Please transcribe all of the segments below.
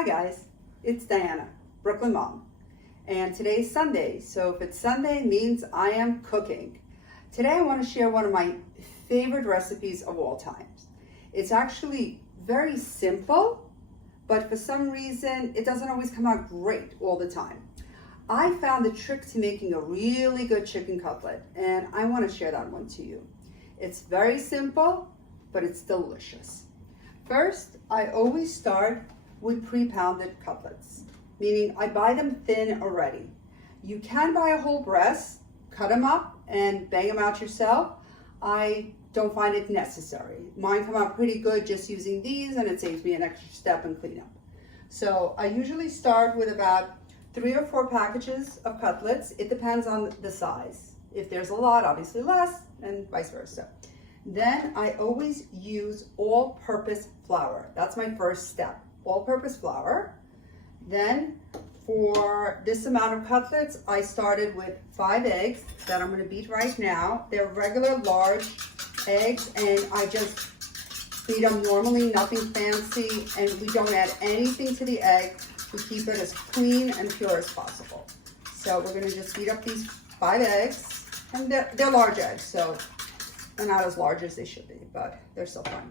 Hi guys, it's Diana, Brooklyn Mom, and today's Sunday, so if it's Sunday, it means I am cooking. Today I want to share one of my favorite recipes of all times. It's actually very simple, but for some reason it doesn't always come out great all the time. I found the trick to making a really good chicken cutlet, and I want to share that one to you. It's very simple, but it's delicious. First, I always start with pre-pounded cutlets, meaning I buy them thin already. You can buy a whole breast, cut them up and bang them out yourself. I don't find it necessary. Mine come out pretty good just using these, and it saves me an extra step in cleanup. So I usually start with about 3 or 4 packages of cutlets. It depends on the size. If there's a lot, obviously less, and vice versa. Then I always use all-purpose flour. That's my first step, all-purpose flour. Then for this amount of cutlets, I started with 5 eggs that I'm gonna beat right now. They're regular large eggs, and I just beat them normally, nothing fancy, and we don't add anything to the egg. We keep it as clean and pure as possible. So we're gonna just beat up these 5 eggs, and they're large eggs, so they're not as large as they should be, but they're still fine.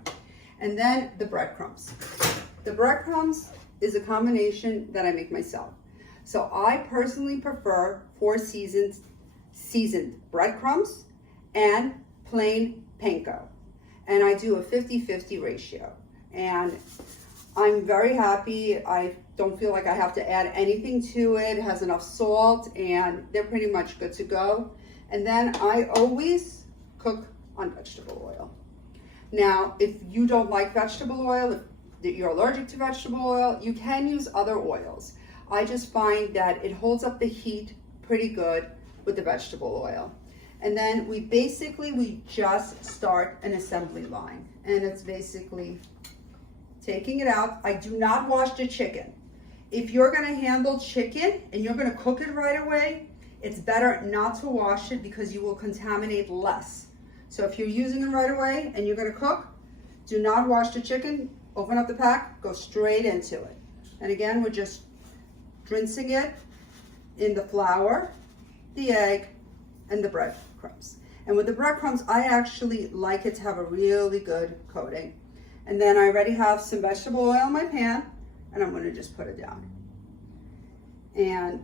And then the breadcrumbs. The breadcrumbs is a combination that I make myself. So I personally prefer 4 seasoned breadcrumbs and plain panko. And I do a 50-50 ratio. And I'm very happy. I don't feel like I have to add anything to it. It has enough salt, and they're pretty much good to go. And then I always cook on vegetable oil. Now, if you don't like vegetable oil, if you're allergic to vegetable oil, you can use other oils. I just find that it holds up the heat pretty good with the vegetable oil. And then we just start an assembly line. And it's basically taking it out. I do not wash the chicken. If you're gonna handle chicken and you're gonna cook it right away, it's better not to wash it because you will contaminate less. So if you're using it right away and you're gonna cook, do not wash the chicken, open up the pack, go straight into it. And again, we're just rinsing it in the flour, the egg, and the breadcrumbs. And with the breadcrumbs, I actually like it to have a really good coating. And then I already have some vegetable oil in my pan, and I'm gonna just put it down. And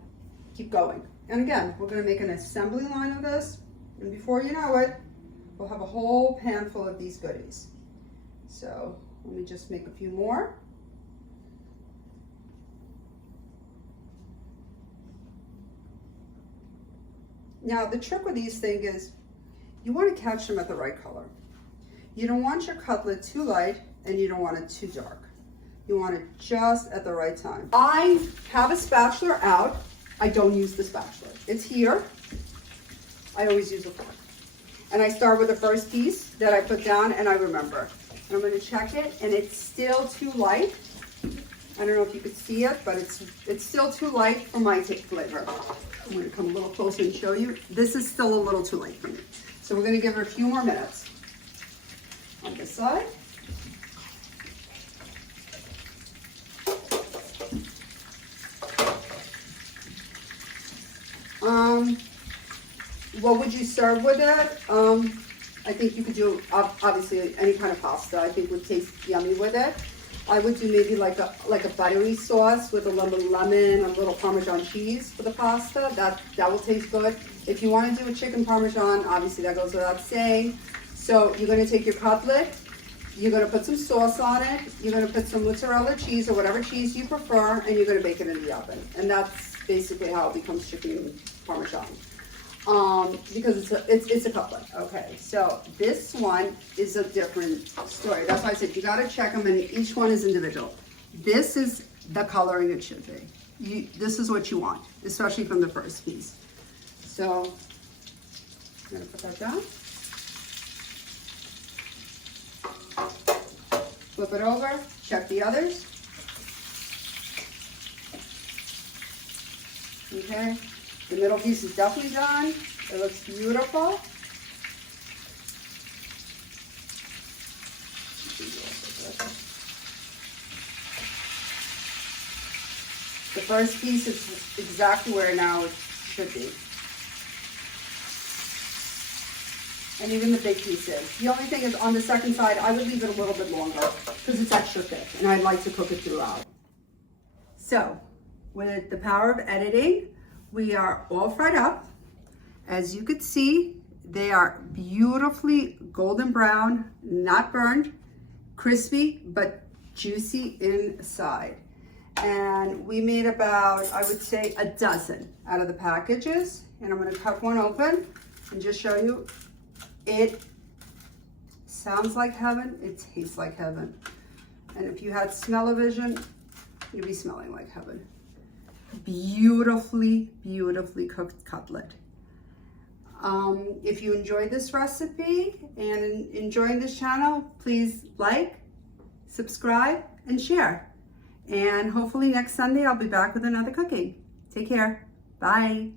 keep going. And again, we're gonna make an assembly line of this, and before you know it, we'll have a whole pan full of these goodies. So let me just make a few more. Now the trick with these things is you want to catch them at the right color. You don't want your cutlet too light, and you don't want it too dark. You want it just at the right time. I have a spatula out. I don't use the spatula. It's here. I always use a fork. And I start with the first piece that I put down, and I remember. And I'm gonna check it, and it's still too light. I don't know if you could see it, but it's still too light for my flavor. I'm gonna come a little closer and show you. This is still a little too light for me. So we're gonna give her a few more minutes. On this side. What would you serve with it? I think you could do, obviously, any kind of pasta. I think would taste yummy with it. I would do maybe like a buttery sauce with a little lemon, a little Parmesan cheese for the pasta. That will taste good. If you want to do a chicken Parmesan, obviously that goes without saying. So you're going to take your cutlet, you're going to put some sauce on it, you're going to put some mozzarella cheese or whatever cheese you prefer, and you're going to bake it in the oven. And that's basically how it becomes chicken Parmesan. Because it's a cutlet. Okay, so this one is a different story. That's why I said you got to check them, and each one is individual. This is the coloring it should be. This is what you want, especially from the first piece. So I'm gonna put that down. Flip it over. Check the others. Okay. The middle piece is definitely done. It looks beautiful. The first piece is exactly where now it should be. And even the big piece is. The only thing is on the second side, I would leave it a little bit longer because it's extra thick and I'd like to cook it throughout. So with the power of editing, we are all fried up. As you could see, they are beautifully golden brown, not burned, crispy, but juicy inside. And we made about, I would say, a dozen out of the packages. And I'm gonna cut one open and just show you. It sounds like heaven, it tastes like heaven. And if you had smell-o-vision, you'd be smelling like heaven. Beautifully, beautifully cooked cutlet. If you enjoyed this recipe and enjoying this channel, please like, subscribe, and share. And hopefully next Sunday I'll be back with another cooking. Take care. Bye.